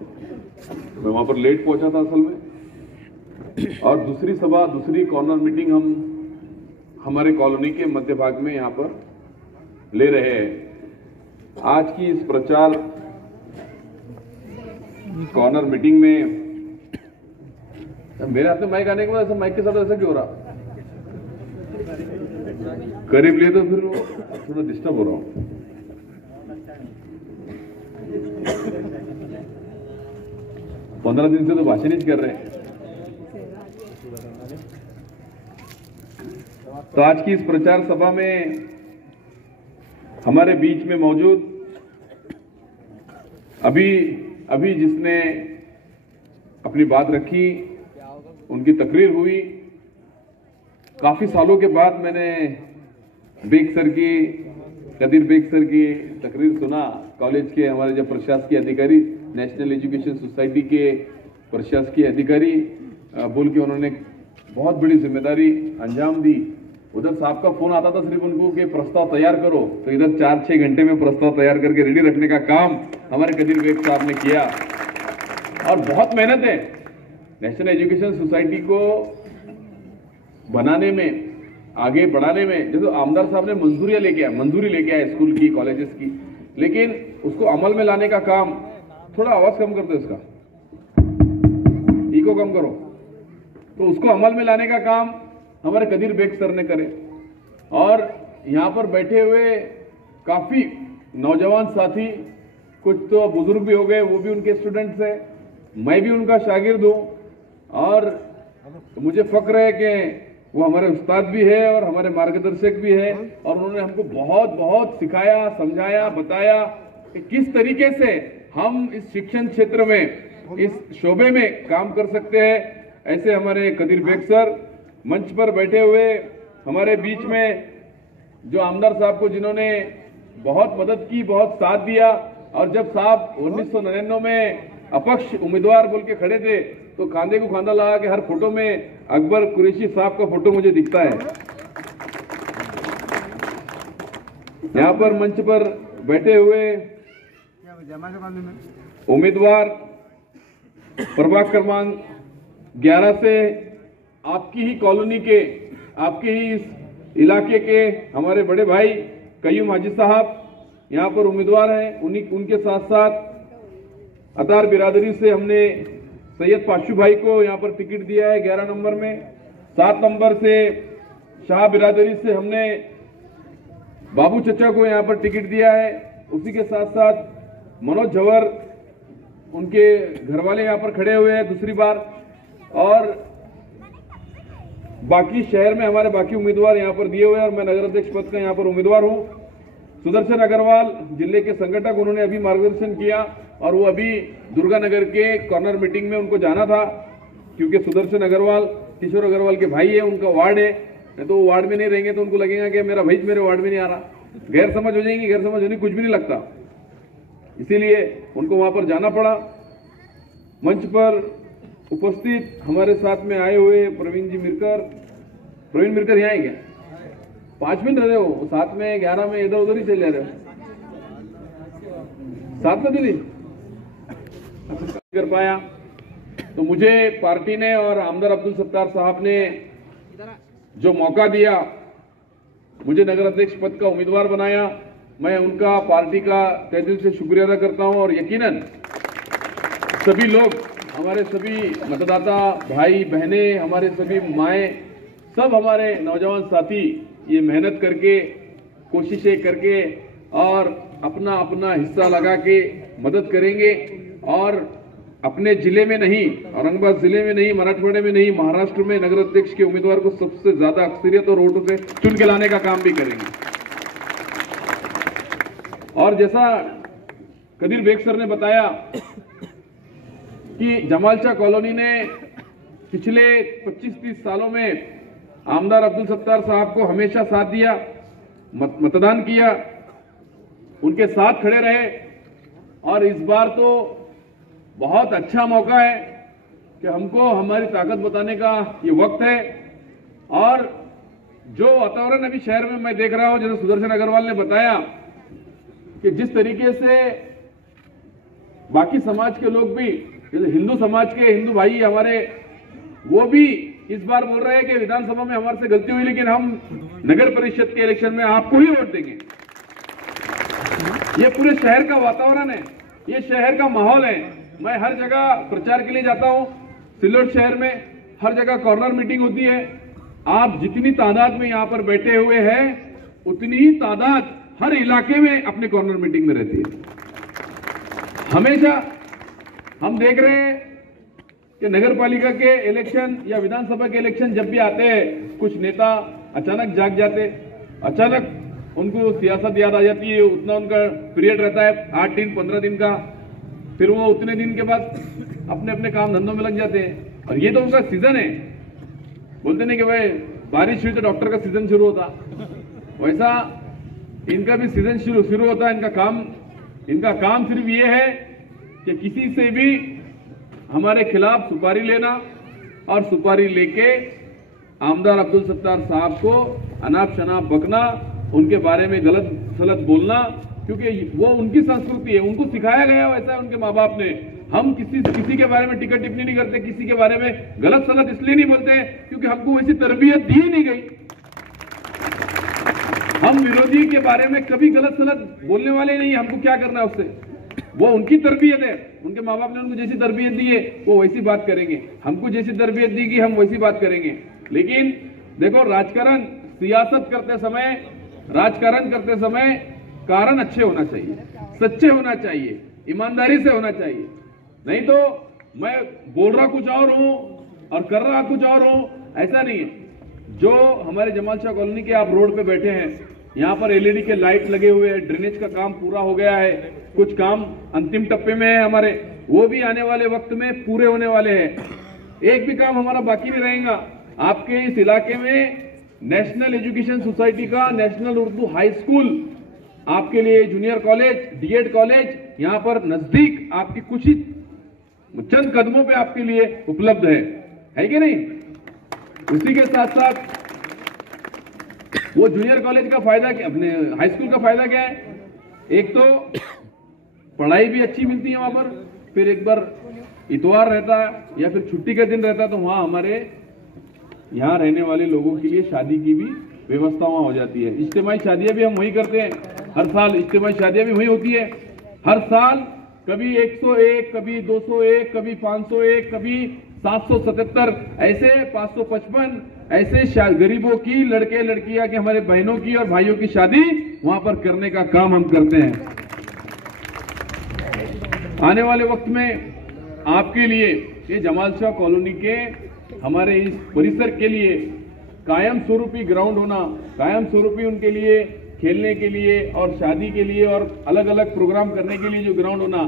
मैं वहां पर लेट पहुंचा था असल में। और दूसरी सभा, दूसरी कॉर्नर मीटिंग हम हमारे कॉलोनी के मध्य भाग में यहां पर ले रहे हैं। आज की इस प्रचार कॉर्नर मीटिंग में मेरे हाथ में माइक आने के बाद ऐसा माइक के साथ ऐसा क्यों हो रहा? करीब लिए तो फिर थोड़ा डिस्टर्ब हो रहा हूं। पंद्रह दिन से तो भाषण ही कर रहे हैं। तो आज की इस प्रचार सभा में हमारे बीच में मौजूद अभी जिसने अपनी बात रखी, उनकी तकरीर हुई। काफी सालों के बाद मैंने कदीर बेग सर की तकरीर सुना। कॉलेज के हमारे जो प्रशासकीय अधिकारी, नेशनल एजुकेशन सोसाइटी के प्रशासकीय अधिकारी बोल के उन्होंने बहुत बड़ी जिम्मेदारी अंजाम दी। उधर साहब का फोन आता था सिर्फ उनको कि प्रस्ताव तैयार करो, तो इधर 4-6 घंटे में प्रस्ताव तैयार करके रेडी रखने का काम हमारे कदीर बेग साहब ने किया। और बहुत मेहनत है नेशनल एजुकेशन सोसाइटी को बनाने में, आगे बढ़ाने में। जैसे आमदार साहब ने मंजूरी लेके आए स्कूल की, कॉलेजेस की, लेकिन उसको अमल में लाने का काम, थोड़ा आवाज कम कर दो, इसका इको कम करो, तो उसको अमल में लाने का काम हमारे कदीर बेग सर ने करे। और यहां पर बैठे हुए काफी नौजवान साथी, कुछ तो बुजुर्ग भी हो गए, वो भी उनके स्टूडेंट्स हैं, मैं भी उनका शागिर्द हूं। और मुझे फक्र है कि वो हमारे उस्ताद भी है और हमारे मार्गदर्शक भी है। और उन्होंने हमको बहुत बहुत सिखाया, समझाया, बताया कि किस तरीके से हम इस शिक्षण क्षेत्र में, इस शोबे में काम कर सकते हैं। ऐसे हमारे कदीर बेग सर मंच पर बैठे हुए हमारे बीच में, जो आमदार साहब को जिन्होंने बहुत मदद की, बहुत साथ दिया। और जब साहब 1999 में अपक्ष उम्मीदवार बोल के खड़े थे, तो खांधे को खांधा लगा के हर फोटो में अकबर कुरैशी साहब का फोटो मुझे दिखता है। यहाँ पर मंच पर बैठे हुए उम्मीदवार प्रभाग क्रमांक 11 से आपकी ही कॉलोनी के, आपके ही इस इलाके के हमारे बड़े भाई कयूम हाजी साहब यहाँ पर उम्मीदवार हैं। उनके साथ साथ अतार बिरादरी से हमने सैयद पाशु भाई को यहाँ पर टिकट दिया है 11 नंबर में। 7 नंबर से शाह बिरादरी से हमने बाबू चचा को यहाँ पर टिकट दिया है। उसी के साथ साथ मनोज झवर, उनके घर वाले यहाँ पर खड़े हुए हैं दूसरी बार। और बाकी शहर में हमारे बाकी उम्मीदवार यहाँ पर दिए हुए हैं और मैं नगर अध्यक्ष पद का यहाँ पर उम्मीदवार हूँ। सुदर्शन अग्रवाल जिले के संगठक, उन्होंने अभी मार्गदर्शन किया और वो अभी दुर्गानगर के कॉर्नर मीटिंग में उनको जाना था, क्योंकि सुदर्शन अग्रवाल किशोर अग्रवाल के भाई है, उनका वार्ड है। तो वो वार्ड में नहीं रहेंगे तो उनको लगेगा कि मेरा भाई मेरे वार्ड में नहीं आ रहा, गैर समझ हो जाएंगी। गैर समझ होने कुछ भी नहीं लगता, इसीलिए उनको वहां पर जाना पड़ा। मंच पर उपस्थित हमारे साथ में आए हुए प्रवीण मिरकर यहाँ है क्या? 5 मिनट रहे हो साथ में, 11 में इधर उधर ही चले रहे हो, साथ में दिल्ली कर पाया। तो मुझे पार्टी ने और आमदार अब्दुल सत्तार साहब ने जो मौका दिया, मुझे नगर अध्यक्ष पद का उम्मीदवार बनाया, मैं उनका, पार्टी का तहे दिल से शुक्रिया अदा करता हूं। और यकीनन सभी लोग, हमारे सभी मतदाता भाई बहनें, हमारे सभी माएं, सब हमारे नौजवान साथी ये मेहनत करके, कोशिशें करके और अपना अपना हिस्सा लगा के मदद करेंगे। और अपने जिले में नहीं, औरंगाबाद जिले में नहीं, मराठवाड़े में नहीं, महाराष्ट्र में नगर अध्यक्ष के उम्मीदवार को सबसे ज्यादा अक्सरियत और वोटों से चुन के लाने का काम भी करेंगे। और जैसा कदीर बेग सर ने बताया कि जमालशाह कॉलोनी ने पिछले 25-30 सालों में आमदार अब्दुल सत्तार साहब को हमेशा साथ दिया, मतदान किया, उनके साथ खड़े रहे। और इस बार तो बहुत अच्छा मौका है कि हमको हमारी ताकत बताने का ये वक्त है। और जो वातावरण अभी शहर में मैं देख रहा हूं, जैसे सुदर्शन अग्रवाल ने बताया कि जिस तरीके से बाकी समाज के लोग भी, जैसे हिंदू समाज के हिंदू भाई हमारे, वो भी इस बार बोल रहे हैं कि विधानसभा में हमारे से गलती हुई, लेकिन हम नगर परिषद के इलेक्शन में आपको ही वोट देंगे। ये पूरे शहर का वातावरण है, ये शहर का माहौल है। मैं हर जगह प्रचार के लिए जाता हूं, सिल्लोड शहर में हर जगह कॉर्नर मीटिंग होती है। आप जितनी तादाद में यहां पर बैठे हुए हैं, उतनी ही तादाद हर इलाके में अपने कॉर्नर मीटिंग में रहती है। हमेशा हम देख रहे हैं कि नगर पालिका के इलेक्शन या विधानसभा के इलेक्शन जब भी आते हैं, कुछ नेता अचानक जाग जाते, अचानक उनको सियासत याद आ जाती है। उतना उनका पीरियड रहता है 8 दिन 15 दिन का, फिर वो उतने दिन के बाद अपने अपने काम धंधों में लग जाते हैं। और ये तो उनका सीजन है, बोलते नहीं कि भाई बारिश हुई तो डॉक्टर का सीजन शुरू होता, वैसा इनका भी सीजन शुरू होता है। इनका काम सिर्फ ये है कि किसी से भी हमारे खिलाफ सुपारी लेना और सुपारी लेके आमदार अब्दुल सत्तार साहब को अनाप शनाप बकना, उनके बारे में गलत सलत बोलना, क्योंकि वो उनकी संस्कृति है, उनको सिखाया गया वैसा है उनके माँ बाप ने। हम किसी के बारे में टिक्का टिप्पणी नहीं करते, किसी के बारे में गलत सलत इसलिए नहीं बोलते हैं क्योंकि हमको वैसी तरबियत दी नहीं गई। हम विरोधी के बारे में कभी गलत सलत बोलने वाले नहीं, हमको क्या करना है उससे, वो उनकी तरबियत है, उनके माँ बाप ने उनको जैसी तरबियत दी है वो वैसी बात करेंगे, हमको जैसी तरबियत दी गई हम वैसी बात करेंगे। लेकिन देखो, राजकारण सियासत करते समय, राजकारण करते समय कारण अच्छे होना चाहिए, सच्चे होना चाहिए, ईमानदारी से होना चाहिए। नहीं तो मैं बोल रहा कुछ और हूं और कर रहा कुछ और हूं, ऐसा नहीं है। जो हमारे जमाल शाह कॉलोनी के आप रोड पे बैठे हैं, यहाँ पर एलईडी के लाइट लगे हुए हैं, ड्रेनेज का काम पूरा हो गया है, कुछ काम अंतिम टप्पे में है हमारे, वो भी आने वाले वक्त में पूरे होने वाले हैं। एक भी काम हमारा बाकी नहीं रहेगा। आपके इस इलाके में नेशनल एजुकेशन सोसाइटी का नेशनल उर्दू हाई स्कूल आपके लिए, जूनियर कॉलेज, डीएड कॉलेज यहाँ पर नजदीक आपकी कुछ ही चंद कदमों पे आपके लिए उपलब्ध है कि नहीं। उसी के साथ साथ वो जूनियर कॉलेज का फायदा क्या, अपने हाई स्कूल का फायदा क्या है, एक तो पढ़ाई भी अच्छी मिलती है वहां पर, फिर एक बार इतवार रहता है या फिर छुट्टी का दिन रहता है तो वहां हमारे यहाँ रहने वाले लोगों के लिए शादी की भी व्यवस्था वहां हो जाती है। इज्तिमाई शादियां भी हम वहीं करते हैं, हर साल इज्तिमाई शादियां भी वहीं होती है। हर साल कभी 101, कभी 201, कभी 501, कभी 777, ऐसे 555 ऐसे गरीबों की, लड़के लड़कियां की, हमारे बहनों की और भाइयों की शादी वहां पर करने का काम हम करते हैं। आने वाले वक्त में आपके लिए ये जमाल शाह कॉलोनी के हमारे इस परिसर के लिए कायम स्वरूपी ग्राउंड होना, कायम स्वरूपी उनके लिए खेलने के लिए और शादी के लिए और अलग अलग प्रोग्राम करने के लिए जो ग्राउंड होना,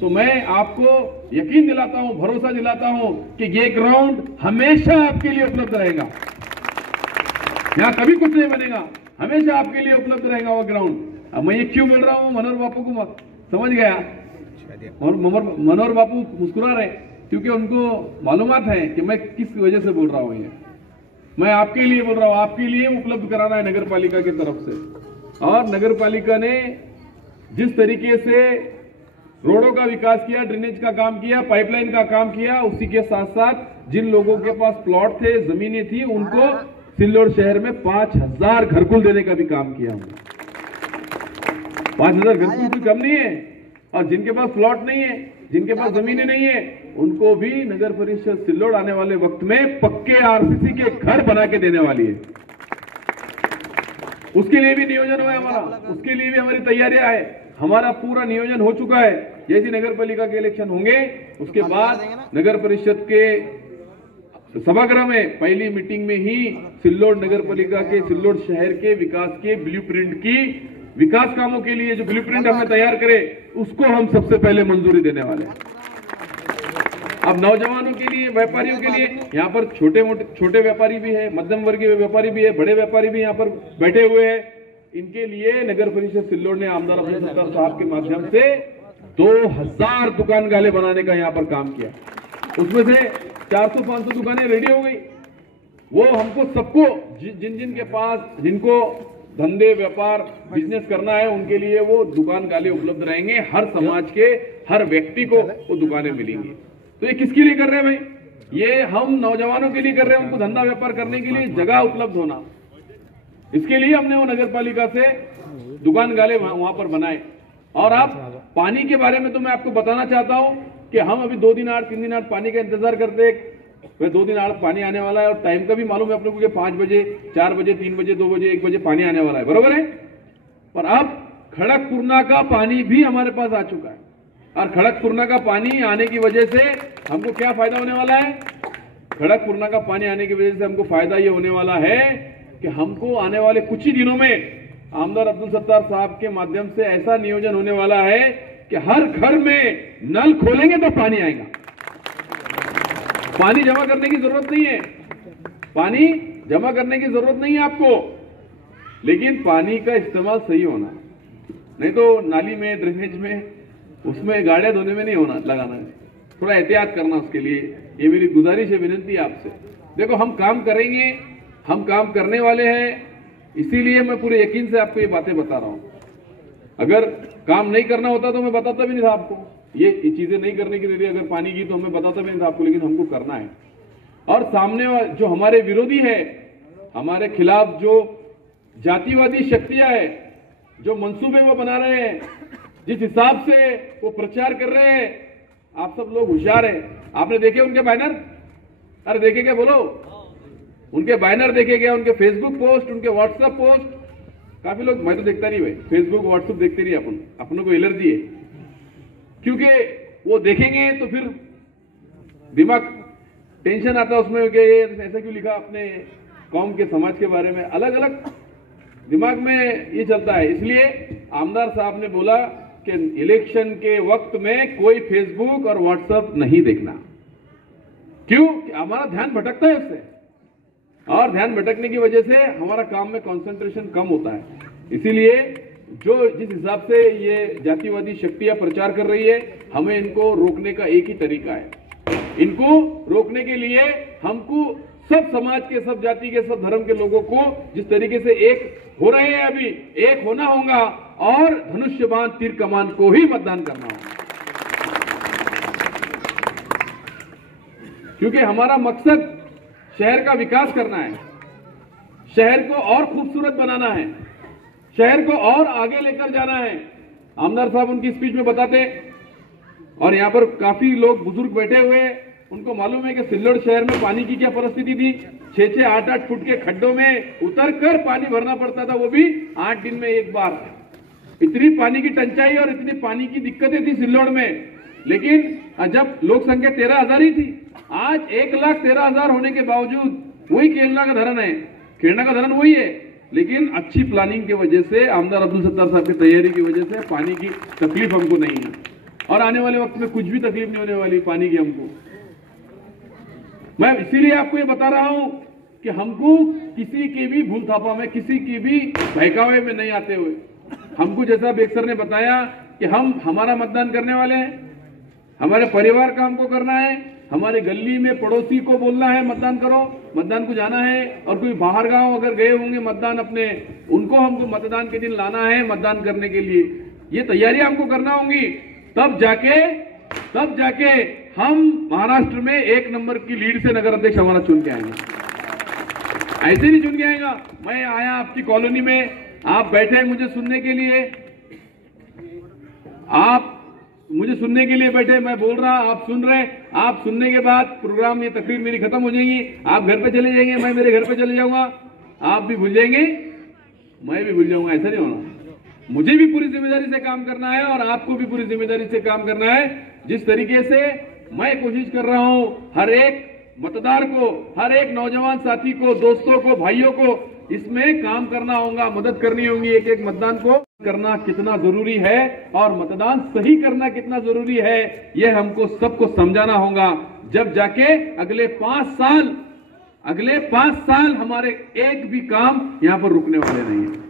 तो मैं आपको यकीन दिलाता हूं, भरोसा दिलाता हूं कि ये ग्राउंड हमेशा आपके लिए उपलब्ध रहेगा। यहां कभी कुछ नहीं बनेगा, हमेशा आपके लिए उपलब्ध रहेगा वो ग्राउंड। अब मैं ये क्यों बोल रहा हूं, मनोहर बापू को समझ गया, मनोहर बापू मुस्कुरा रहे क्योंकि उनको मालूमात है कि मैं किस वजह से बोल रहा हूं। ये मैं आपके लिए बोल रहा हूं, आपके लिए उपलब्ध कराना है नगर पालिका की तरफ से। और नगर पालिका ने जिस तरीके से रोडों का विकास किया, ड्रेनेज का काम किया, पाइपलाइन का काम किया, उसी के साथ साथ जिन लोगों के पास प्लॉट थे, जमीनें थी, उनको सिल्लोड शहर में 5000 घरकुल देने का भी काम किया। 5000 घरकुल कोई कम नहीं है। और जिनके पास प्लॉट नहीं है, जिनके पास जमीनें नहीं है, उनको भी नगर परिषद सिल्लोड आने वाले वक्त में पक्के आरसीसी के घर बना के देने वाली है। उसके लिए भी नियोजन हुआ है हमारा, उसके लिए भी हमारी तैयारियां है, हमारा पूरा नियोजन हो चुका है। जैसे नगर पालिका के इलेक्शन होंगे उसके बाद नगर परिषद के सभागृह में पहली मीटिंग में ही सिल्लोड नगर पालिका के, सिल्लोड शहर के विकास के ब्लूप्रिंट की, विकास कामों के लिए जो ब्लूप्रिंट हमने तैयार करे उसको हम सबसे पहले मंजूरी देने वाले हैं। अब नौजवानों के लिए, व्यापारियों के लिए, यहाँ पर छोटे व्यापारी भी है, मध्यम वर्गीय व्यापारी भी है, बड़े व्यापारी भी यहाँ पर बैठे हुए हैं। इनके लिए नगर परिषद सिल्लोड ने आमदार अब्दुल सत्तार साहब के माध्यम से 2000 दुकान गाले बनाने का यहाँ पर काम किया। उसमें से 400-500 दुकानें रेडी हो गई। वो हमको सबको जिन के पास, जिनको धंधे व्यापार बिजनेस करना है उनके लिए वो दुकान काले उपलब्ध रहेंगे। हर समाज के हर व्यक्ति को वो दुकानें मिलेंगी। तो ये किसके लिए कर रहे हैं भाई? ये हम नौजवानों के लिए कर रहे हैं, उनको धंधा व्यापार करने के लिए जगह उपलब्ध होना। इसके लिए हमने वो नगर पालिका से दुकान गाले वहां पर बनाए। और आप पानी के बारे में तो मैं आपको बताना चाहता हूं कि हम अभी 2 दिन 8 3 दिन 8 पानी का इंतजार करते हैं। वह 2 दिन 8 पानी आने वाला है और टाइम का भी मालूम है अपने को कि 5 बजे 4 बजे 3 बजे 2 बजे 1 बजे पानी आने वाला है, बरोबर है। पर अब खड़कपुरना का पानी भी हमारे पास आ चुका है और खड़कपुरना का पानी आने की वजह से हमको क्या फायदा होने वाला है? खड़कपुरना का पानी आने की वजह से हमको फायदा ये होने वाला है कि हमको आने वाले कुछ ही दिनों में आमदार अब्दुल सत्तार साहब के माध्यम से ऐसा नियोजन होने वाला है कि हर घर में नल खोलेंगे तो पानी आएगा। पानी जमा करने की जरूरत नहीं है, पानी जमा करने की जरूरत नहीं है आपको, लेकिन पानी का इस्तेमाल सही होना। नहीं तो नाली में, ड्रेनेज में, उसमें गाड़ियां धोने में नहीं होना लगाना है। थोड़ा एहतियात करना उसके लिए, ये मेरी गुजारिश है, विनती है आपसे। देखो हम काम करेंगे, हम काम करने वाले हैं, इसीलिए मैं पूरे यकीन से आपको ये बातें बता रहा हूं। अगर काम नहीं करना होता तो मैं बताता भी नहीं था आपको। ये चीजें नहीं करने की जरूरत, अगर पानी की तो हमें बताता भी नहीं था आपको, लेकिन हमको करना है। और सामने जो हमारे विरोधी है, हमारे खिलाफ जो जातिवादी शक्तियां है, जो मंसूबे वो बना रहे हैं, जिस हिसाब से वो प्रचार कर रहे हैं, आप सब लोग होशियार हैं। आपने देखे उनके बैनर? अरे देखे क्या बोलो? उनके बैनर देखे गया, उनके फेसबुक पोस्ट, उनके व्हाट्सएप पोस्ट। काफी लोग, मैं तो देखता नहीं भाई, फेसबुक व्हाट्सएप देखते नहीं, अपनों को एलर्जी है, क्योंकि वो देखेंगे तो फिर दिमाग टेंशन आता है उसमें कि ये ऐसा क्यों लिखा अपने कौम के समाज के बारे में, अलग अलग दिमाग में ये चलता है। इसलिए आमदार साहब ने बोला कि इलेक्शन के वक्त में कोई फेसबुक और व्हाट्सएप नहीं देखना। क्यों? हमारा ध्यान भटकता है उससे, और ध्यान भटकने की वजह से हमारा काम में कंसंट्रेशन कम होता है। इसीलिए जिस हिसाब से ये जातिवादी शक्तियां प्रचार कर रही है, हमें इनको रोकने का एक ही तरीका है। इनको रोकने के लिए हमको सब समाज के, सब जाति के, सब धर्म के लोगों को जिस तरीके से एक हो रहे हैं अभी, एक होना होगा और धनुष्यबाण तीर कमान को ही मतदान करना होगा। क्योंकि हमारा मकसद शहर का विकास करना है, शहर को और खूबसूरत बनाना है, शहर को और आगे लेकर जाना है। आमदार साहब उनकी स्पीच में बताते, और यहां पर काफी लोग बुजुर्ग बैठे हुए, उनको मालूम है कि सिल्लोड शहर में पानी की क्या परिस्थिति थी। 6-6, 8-8 फुट के खड्डों में उतरकर पानी भरना पड़ता था, वो भी 8 दिन में एक बार। इतनी पानी की टंचाई और इतनी पानी की दिक्कतें थी सिल्लोड में, लेकिन जब लोक संख्या 13,000 ही थी, आज 1,13,000 होने के बावजूद वही केरला का धरन है, केरला का धरन वही है, लेकिन अच्छी प्लानिंग की वजह से, आमदार अब्दुल सत्तार साहब की तैयारी की वजह से पानी की तकलीफ हमको नहीं है, और आने वाले वक्त में कुछ भी तकलीफ नहीं होने वाली पानी की हमको। मैं इसीलिए आपको ये बता रहा हूं कि हमको किसी की भी भूल थापा में, किसी की भी बहकावे में नहीं आते हुए, हमको जैसा बेग सर ने बताया कि हम हमारा मतदान करने वाले हैं, हमारे परिवार का हमको करना है, हमारे गली में पड़ोसी को बोलना है मतदान करो, मतदान को जाना है, और कोई बाहर गांव अगर गए होंगे मतदान अपने, उनको हमको मतदान के दिन लाना है मतदान करने के लिए। ये तैयारियां हमको करना होंगी, तब जाके हम महाराष्ट्र में 1 नंबर की लीड से नगर अध्यक्ष हमारा चुन के आएंगे। ऐसे नहीं चुन के आएगा। मैं आया आपकी कॉलोनी में, आप बैठे मुझे सुनने के लिए, आप मुझे सुनने के लिए बैठे, मैं बोल रहा, आप सुन रहे, आप सुनने के बाद प्रोग्राम, ये तकरीर मेरी खत्म हो जाएगी, आप घर पे चले जाएंगे, मैं मेरे घर पे चले जाऊंगा, आप भी भूल जाएंगे, मैं भी भूल जाऊंगा। ऐसा नहीं होना। मुझे भी पूरी जिम्मेदारी से काम करना है और आपको भी पूरी जिम्मेदारी से काम करना है। जिस तरीके से मैं कोशिश कर रहा हूं हर एक मतदार को, हर एक नौजवान साथी को, दोस्तों को, भाइयों को इसमें काम करना होगा, मदद करनी होगी। एक एक मतदान को करना कितना जरूरी है और मतदान सही करना कितना जरूरी है, यह हमको सबको समझाना होगा। जब जाके अगले 5 साल हमारे एक भी काम यहां पर रुकने वाले नहीं है।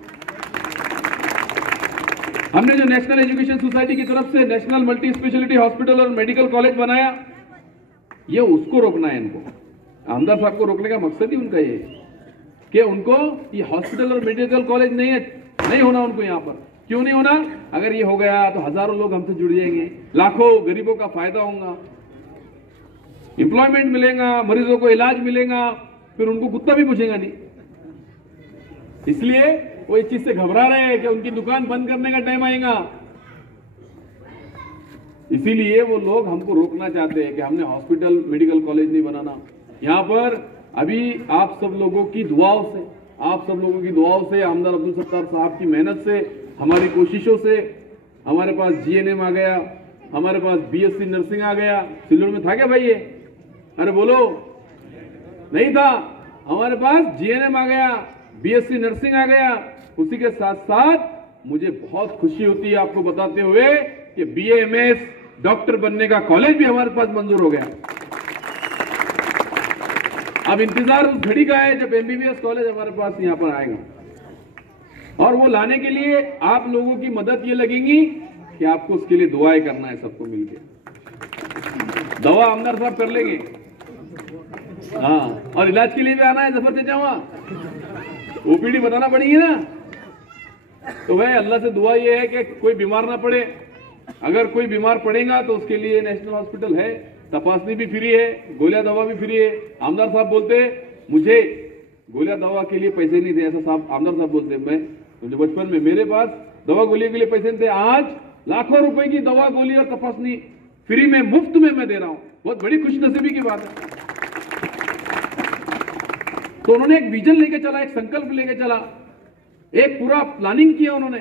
हमने जो नेशनल एजुकेशन सोसाइटी की तरफ से नेशनल मल्टी स्पेशलिटी हॉस्पिटल और मेडिकल कॉलेज बनाया, ये उसको रोकना है इनको। आमदार साहब को रोकने का मकसद ही उनका ये है कि उनको ये हॉस्पिटल और मेडिकल कॉलेज नहीं होना उनको यहाँ पर। क्यों नहीं होना? अगर ये हो गया तो हजारों लोग हमसे जुड़ जाएंगे, लाखों गरीबों का फायदा होगा, एम्प्लॉयमेंट मिलेगा, मरीजों को इलाज मिलेगा, फिर उनको कुत्ता भी पूछेगा नहीं। इसलिए वो इस चीज से घबरा रहे हैं कि उनकी दुकान बंद करने का टाइम आएगा। इसीलिए वो लोग हमको रोकना चाहते हैं कि हमने हॉस्पिटल मेडिकल कॉलेज नहीं बनाना। यहाँ पर अभी आप सब लोगों की दुआओं से, आमदार अब्दुल सत्तार साहब की मेहनत से, हमारी कोशिशों से हमारे पास जीएनएम आ गया, हमारे पास बीएससी नर्सिंग आ गया। सिल्लोड़ में था क्या भाई ये? अरे बोलो, नहीं था। हमारे पास जीएनएम आ गया, बीएससी नर्सिंग आ गया। उसी के साथ साथ मुझे बहुत खुशी होती है आपको बताते हुए कि बीएमएस डॉक्टर बनने का कॉलेज भी हमारे पास मंजूर हो गया। अब इंतजार उस घड़ी का है जब एमबीबीएस कॉलेज हमारे पास यहां पर आएगा। और वो लाने के लिए आप लोगों की मदद ये लगेगी कि आपको उसके लिए दुआएं करना है सबको मिलकर। दवा आमदार साहब कर लेंगे, हाँ, और इलाज के लिए भी आना है जफर चाचा वहां, ओपीडी बताना पड़ेगी ना। तो भाई अल्लाह से दुआ ये है कि कोई बीमार ना पड़े। अगर कोई बीमार पड़ेगा तो उसके लिए नेशनल हॉस्पिटल है, तपासनी भी फ्री है, गोलियां दवा भी फ्री है। आमदार साहब बोलते मुझे गोलियां दवा के लिए पैसे नहीं थे, ऐसा साहब आमदार साहब बोलते। मैं मुझे बचपन में मेरे पास दवा गोलियों के लिए पैसे नहीं थे, आज लाखों रुपए की दवा गोली और तपासनी फ्री में, मुफ्त में मैं दे रहा हूं। बहुत बड़ी खुशनसीबी की बात है। तो उन्होंने एक विजन लेके चला, एक संकल्प लेके चला, एक पूरा प्लानिंग किया उन्होंने।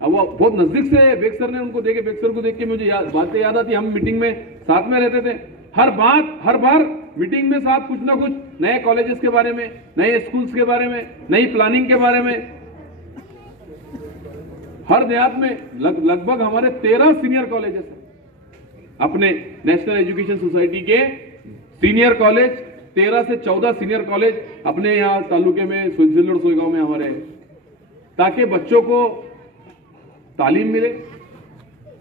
अब वो बहुत नजदीक से बेग सर ने उनको देखे, बेग सर को देख के मुझे बातें याद आती। हम मीटिंग में साथ में रहते थे, हर बार मीटिंग में साथ कुछ ना कुछ नए कॉलेजेस के बारे में, नए स्कूल्स के बारे में, नई प्लानिंग के बारे में। हर देहात में लगभग हमारे 13 सीनियर कॉलेजेस हैं। अपने नेशनल एजुकेशन सोसाइटी के सीनियर कॉलेज 13 से 14 सीनियर कॉलेज अपने यहाँ तालुके में सिल्लोड़ सोईगांव में हमारे हैं, ताकि बच्चों को तालीम मिले,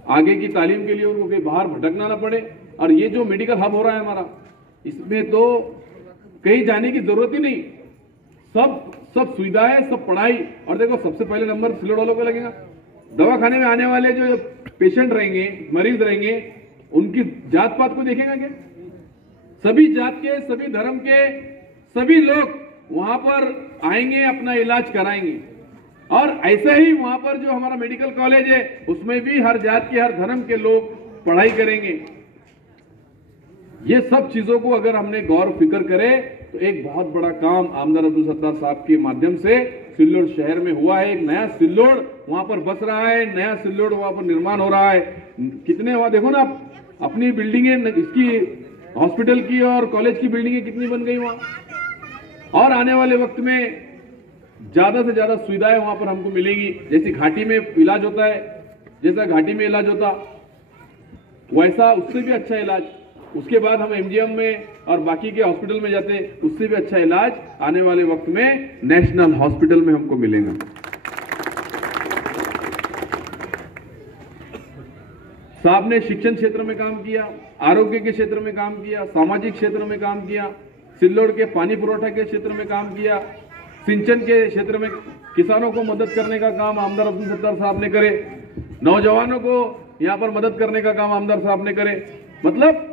आगे की तालीम के लिए उनको कहीं बाहर भटकना ना पड़े। और ये जो मेडिकल हब हो रहा है हमारा, इसमें तो कहीं जाने की जरूरत ही नहीं, सब सुविधाएं, सब पढ़ाई। और देखो सबसे पहले नंबर सिल्लोड़ वालों को लगेगा। दवाखाने में आने वाले जो पेशेंट रहेंगे, मरीज रहेंगे, उनकी जात पात को देखेगा क्या? सभी जात के, सभी धर्म के सभी लोग वहां पर आएंगे, अपना इलाज कराएंगे। और ऐसे ही वहां पर जो हमारा मेडिकल कॉलेज है उसमें भी हर जात के, हर धर्म के लोग पढ़ाई करेंगे। ये सब चीजों को अगर हमने गौर फिक्र करे तो एक बहुत बड़ा काम आमदार अब्दुल सत्तार साहब के माध्यम से सिल्लोड़ शहर में हुआ है। एक नया सिल्लोड़ वहां पर बस रहा है, नया सिल्लोड़ वहां पर निर्माण हो रहा है। कितने वहां देखो ना, अपनी बिल्डिंगें, इसकी हॉस्पिटल की और कॉलेज की बिल्डिंगें कितनी बन गई वहां। और आने वाले वक्त में ज्यादा से ज्यादा सुविधाएं वहां पर हमको मिलेगी। जैसे घाटी में इलाज होता है, जैसा घाटी में इलाज होता वैसा उससे भी अच्छा इलाज, उसके बाद हम एमजीएम में और बाकी के हॉस्पिटल में जाते, उससे भी अच्छा इलाज आने वाले वक्त में नेशनल हॉस्पिटल में हमको मिलेगा। साहब ने शिक्षण क्षेत्र में काम किया, आरोग्य के क्षेत्र में काम किया, सामाजिक क्षेत्र में काम किया, सिल्लोड़ के पानी पुरवठा के क्षेत्र में काम किया, सिंचन के क्षेत्र में किसानों को मदद करने का काम आमदार अब्दुल सत्तार साहब ने करे, नौजवानों को यहां पर मदद करने का काम आमदार साहब ने करे। मतलब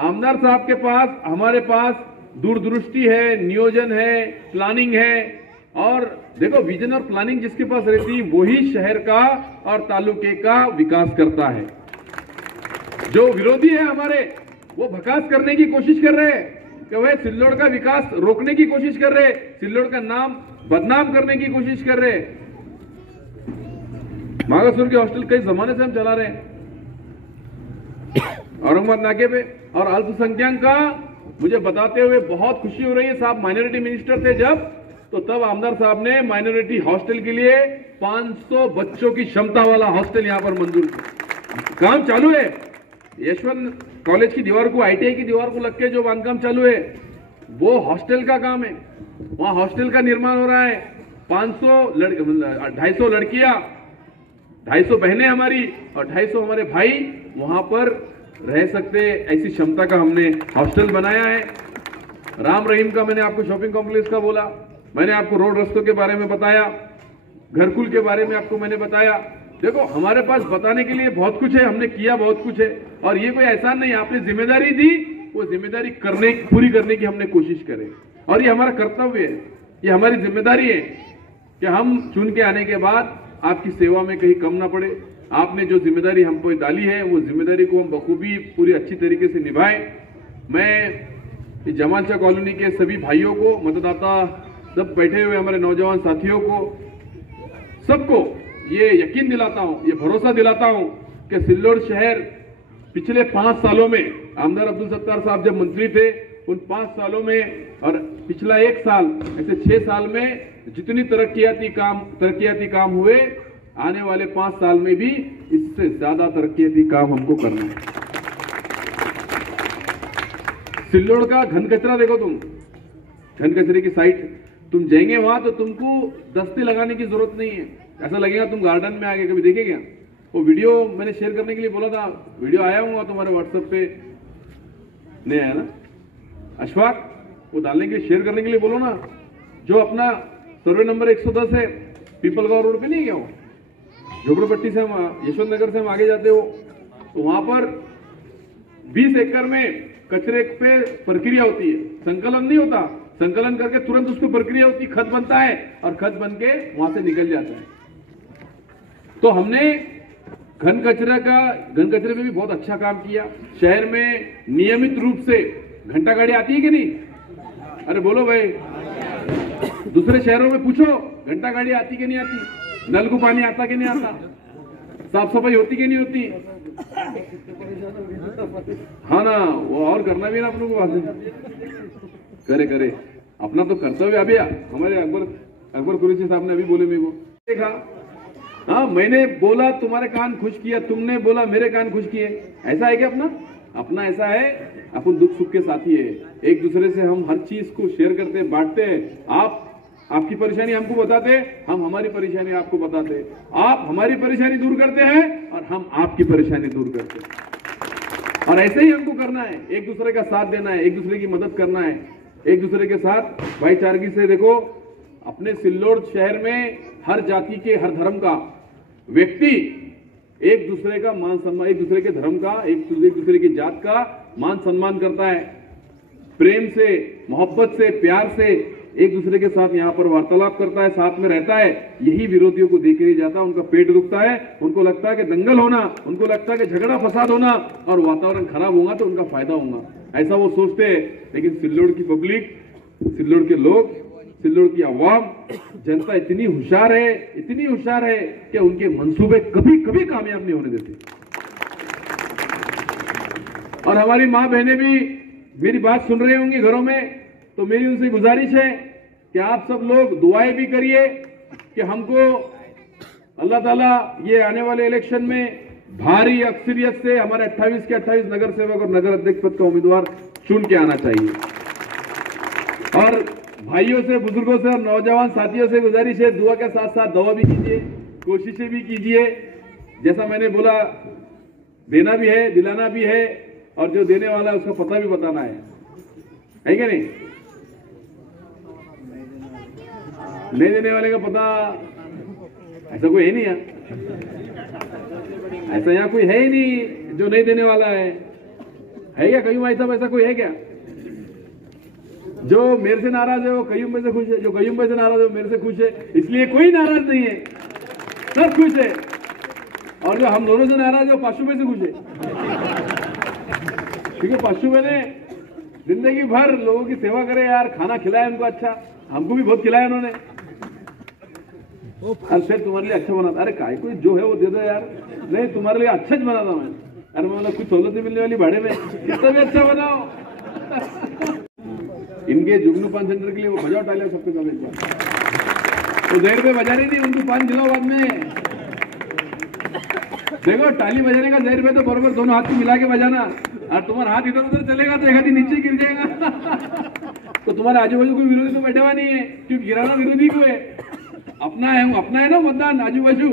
आमदार साहब के पास, हमारे पास दूरदृष्टि है, नियोजन है, प्लानिंग है। और देखो विजन और प्लानिंग जिसके पास रहती है वही शहर का और तालुके का विकास करता है। जो विरोधी है हमारे, वो भकास करने की कोशिश कर रहे हैं कि वह सिल्लोड़ का विकास रोकने की कोशिश कर रहे, सिल्लोड़ का नाम बदनाम करने की कोशिश कर रहे। मागासुर के हॉस्टल कई जमाने से हम चला रहे हैं औरंगाबाद नाके पे। और अल्पसंख्यक का मुझे बताते हुए बहुत खुशी हो रही है, साहब माइनॉरिटी मिनिस्टर थे जब, तो तब आमदार साहब ने माइनॉरिटी हॉस्टल के लिए 500 बच्चों की क्षमता वाला हॉस्टल यहां पर मंजूर किया। काम चालू है, यशवंत कॉलेज की दीवार को, आईटीआई की दीवार को लग के जो बांधकाम चालू है वो हॉस्टल का काम है। वहां हॉस्टल का निर्माण हो रहा है। 250 लड़कियां, 250 बहनें हमारी और 250 हमारे भाई वहां पर रह सकते, ऐसी क्षमता का हमने हॉस्टल बनाया है। राम रहीम का मैंने आपको शॉपिंग कॉम्प्लेक्स का बोला, मैंने आपको रोड रस्तों के बारे में बताया, घरकुल के बारे में आपको मैंने बताया। देखो हमारे पास बताने के लिए बहुत कुछ है, हमने किया बहुत कुछ है, और ये कोई एहसान नहीं, आपने जिम्मेदारी दी, वो जिम्मेदारी पूरी करने की हमने कोशिश करें, और ये हमारा कर्तव्य है, ये हमारी जिम्मेदारी है कि हम चुन के आने के बाद आपकी सेवा में कहीं कम ना पड़े। आपने जो जिम्मेदारी हम पे डाली है वो जिम्मेदारी को हम बखूबी पूरी अच्छी तरीके से निभाएं। मैं जमाल शाह कॉलोनी के सभी भाइयों को, मतदाता, सब बैठे हुए हमारे नौजवान साथियों को, सबको ये यकीन दिलाता हूं, ये भरोसा दिलाता हूं कि सिल्लोड शहर पिछले 5 सालों में, आमदार अब्दुल सत्तार साहब जब मंत्री थे उन 5 सालों में और पिछला 1 साल, ऐसे 6 साल में जितनी तरक्कियाती काम हुए, आने वाले 5 साल में भी इससे ज्यादा तरक्कियाती काम हमको करना है। सिल्लोड का घन कचरा देखो, तुम घन कचरे की साइट तुम जाएंगे वहां तो तुमको दस्ते लगाने की जरूरत नहीं है, ऐसा लगेगा तुम गार्डन में आ गए। कभी देखे क्या? वो वीडियो मैंने शेयर करने के लिए बोला था, वीडियो आया हुआ तुम्हारे व्हाट्सएप पे, नहीं आया ना अशफाक? वो डालने के लिए, शेयर करने के लिए बोलो ना। जो अपना सर्वे नंबर 110 है, पीपलगांव रोड पे नहीं गया, वो झोपड़पट्टी से हम यशवंत नगर से हम आगे जाते हो तो वहां पर 20 एकड़ में कचरे पे प्रक्रिया होती है, संकलन नहीं होता, संकलन करके तुरंत उस पर प्रक्रिया होती, खत बनता है और खत बन के वहां से निकल जाता है। तो हमने घन कचरे में भी बहुत अच्छा काम किया। शहर में नियमित रूप से घंटा गाड़ी आती है कि नहीं? अरे बोलो भाई, दूसरे शहरों में पूछो घंटा गाड़ी आती कि नहीं आती, नल को पानी आता कि नहीं आता, साफ सफाई होती कि नहीं होती? हाँ ना, वो और करना भी ना अपनों को, बात करे अपना तो कर्तव्य। अभी हमारे अकबर कुरैशी साहब ने अभी बोले मेरे को, देखा, हाँ मैंने बोला तुम्हारे कान खुश किया, तुमने बोला मेरे कान खुश किए। ऐसा है क्या अपना ऐसा है, अपन दुख सुख के साथी है, एक दूसरे से हम हर चीज को शेयर करते हैं, बांटते हैं। आप आपकी परेशानी हमको बताते, हम हमारी परेशानी आपको बताते, आप हमारी परेशानी दूर करते हैं और हम आपकी परेशानी दूर करते हैं। और ऐसे ही हमको करना है, एक दूसरे का साथ देना है, एक दूसरे की मदद करना है, एक दूसरे के साथ भाईचारगी से। देखो अपने सिल्लोड शहर में हर जाति के, हर धर्म का व्यक्ति एक दूसरे का मान सम्मान, एक दूसरे के धर्म का, एक दूसरे की जात का मान सम्मान करता है, प्रेम से, मोहब्बत से, प्यार से एक दूसरे के साथ यहाँ पर वार्तालाप करता है, साथ में रहता है। यही विरोधियों को देख नहीं जाता, उनका पेट दुखता है, उनको लगता है कि दंगल होना, उनको लगता है कि झगड़ा फसाद होना और वातावरण खराब होगा तो उनका फायदा होगा, ऐसा वो सोचते हैं। लेकिन सिल्लोड की पब्लिक, सिल्लोड के लोग, सिल्लोड की आवाम, जनता इतनी होशियार है कि उनके मंसूबे कभी कामयाब नहीं होने देते। और हमारी माँ बहनें भी मेरी बात सुन रहे होंगे घरों में, तो मेरी उनसे गुजारिश है कि आप सब लोग दुआएं भी करिए कि हमको अल्लाह ताला ये आने वाले इलेक्शन में भारी अक्सरियत से हमारे 28 के 28 नगर सेवक और नगर अध्यक्ष पद का उम्मीदवार चुन के आना चाहिए। और भाइयों से, बुजुर्गों से और नौजवान साथियों से गुजारिश है, दुआ के साथ साथ दवा भी कीजिए, कोशिशें भी कीजिए। जैसा मैंने बोला, देना भी है, दिलाना भी है, और जो देने वाला है उसका पता भी बताना है क्या नहीं? नहीं देने वाले का पता ऐसा कोई है नहीं यहाँ, ऐसा यहाँ कोई है ही नहीं जो नहीं देने वाला है क्या? कयूम भाई साहब, ऐसा कोई है क्या? जो मेरे से नाराज है वो कयूम भाई से खुश है, जो कयूम भाई से नाराज है वो मेरे से खुश है, इसलिए कोई नाराज नहीं है, सब खुश है। और जो हम दोनों से नाराज है वो पाशु भाई से खुश है, क्योंकि पाशु भाई ने जिंदगी भर लोगों की सेवा करे यार, खाना खिलाया उनको, अच्छा हमको भी बहुत खिलाया उन्होंने, और फिर तुम्हारे लिए अच्छा बनाता। अरे काय कोई जो है वो दे दो यार, नहीं तुम्हारे लिए अच्छा बनाता मैं, अरे मतलब कुछ सहूलतें मिलने वाली भाड़े में, कितना भी अच्छा बनाओ। इनके जुगनू पान सेंटर के लिए वो बजाओ टाले सबके सामने, तो देर पे बजा रही थी, उनको पान खिलाओ बाद में। देखो टाली बजाने का देर पे तो बराबर दोनों हाथ को मिला के बजाना, और तुम्हारा हाथ इधर उधर चलेगा तो एक हाथ नीचे गिर जाएगा। तो तुम्हारे आजू बाजू कोई विरोधी तो बैठे हुआ नहीं है, क्योंकि गिराना विरोधी को है, अपना है ना मतदान आजू बाजू,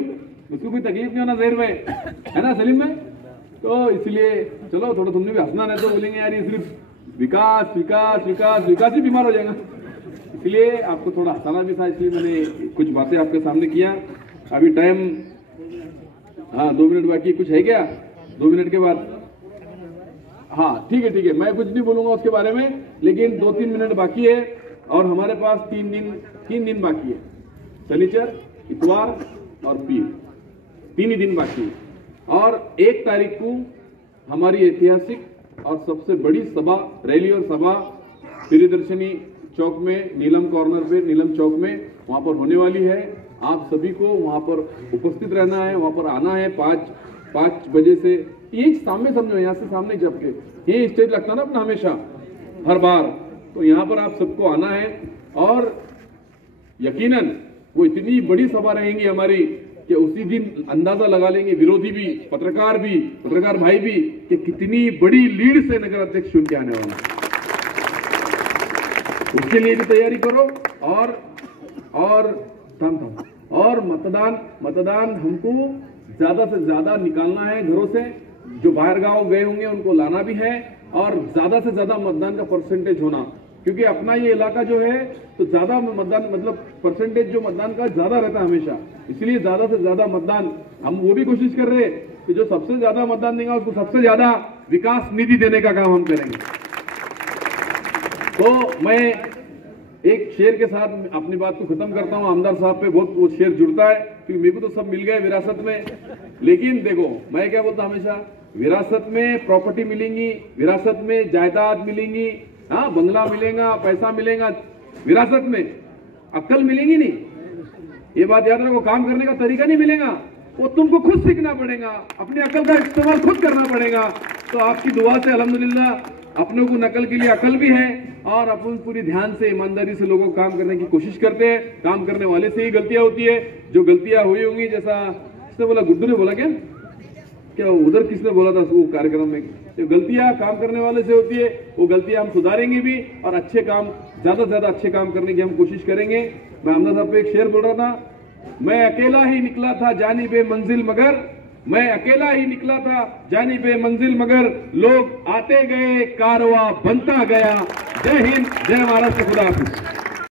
उसको कोई तकलीफ नहीं होना देर में, है ना सलीम भाई? तो इसलिए चलो थोड़ा तुमने भी हंसना, नहीं तो बोलेंगे यार ये सिर्फ विकास विकास विकास विकास ही बीमार हो जाएगा, इसलिए आपको थोड़ा हंसाना भी था, इसलिए मैंने कुछ बातें आपके सामने किया। अभी टाइम 2 मिनट बाकी, कुछ है क्या 2 मिनट के बाद? हाँ ठीक है, मैं कुछ नहीं बोलूंगा उसके बारे में, लेकिन 2-3 मिनट बाकी है और हमारे पास 3 दिन बाकी है, शनिचर, इतवार और पीर, 3 ही दिन बाकी है। और 1 तारीख को हमारी ऐतिहासिक और सबसे बड़ी सभा, रैली और सभा प्रियदर्शनी चौक में, नीलम कॉर्नर पे, नीलम चौक में वहां पर होने वाली है। आप सभी को वहां पर उपस्थित रहना है, वहां पर आना है 5 बजे से। यही सामने समझो, यहाँ से सामने जबकि यही स्टेज लगता ना अपना हमेशा हर बार, तो यहाँ पर आप सबको आना है। और यकीनन वो इतनी बड़ी सभा रहेंगी हमारी कि उसी दिन अंदाजा लगा लेंगे विरोधी भी, पत्रकार भाई भी, कि कितनी बड़ी लीड से नगर अध्यक्ष चुन के आने वाला है। उसके लिए भी तैयारी करो। और मतदान हमको ज्यादा से ज्यादा निकालना है घरों से। जो बाहर गांव गए होंगे उनको लाना भी है और ज्यादा से ज्यादा मतदान का परसेंटेज होना, क्योंकि अपना ये इलाका जो है तो ज्यादा मतदान, मतलब परसेंटेज जो मतदान का ज्यादा रहता है हमेशा, इसलिए ज्यादा से ज्यादा मतदान। हम वो भी कोशिश कर रहे हैं कि जो सबसे ज्यादा मतदान देगा उसको सबसे ज्यादा विकास निधि देने का काम हम करेंगे। तो मैं एक शेर के साथ अपनी बात को खत्म करता हूं। आमदार साहब पे बहुत वो शेर जुड़ता है, क्योंकि मेरे को तो सब मिल गए विरासत में। लेकिन देखो, मैं क्या बोलता हमेशा, विरासत में प्रॉपर्टी मिलेंगी, विरासत में जायदाद मिलेंगी, हाँ बंगला मिलेगा, पैसा मिलेगा, विरासत में अक्ल मिलेगी नहीं। ये बात याद रखो, काम करने का तरीका नहीं मिलेगा, वो तुमको खुद सीखना पड़ेगा, अपनी अक्ल का इस्तेमाल खुद करना पड़ेगा। तो आपकी दुआ से अल्हम्दुलिल्लाह अपनों को नकल के लिए अकल भी है और अपन पूरी ध्यान से, ईमानदारी से लोगों को काम करने की कोशिश करते हैं। काम करने वाले से ही गलतियां होती है। जो गलतियां हुई होंगी, जैसा किसने बोला, गुड्डू ने बोला क्या उधर किसने बोला था वो कार्यक्रम में, जो गलतियां काम करने वाले से होती है, वो गलतियां हम सुधारेंगे भी और अच्छे काम, ज्यादा से ज्यादा अच्छे काम करने की हम कोशिश करेंगे। मैं आमदार साहब पे एक शेर बोल रहा था, मैं अकेला ही निकला था जानी बे मंजिल मगर, मैं अकेला ही निकला था जानी बे मंजिल मगर, लोग आते गए कारवां बनता गया। जय हिंद, जय महाराष्ट्र, खुदा हाफिज।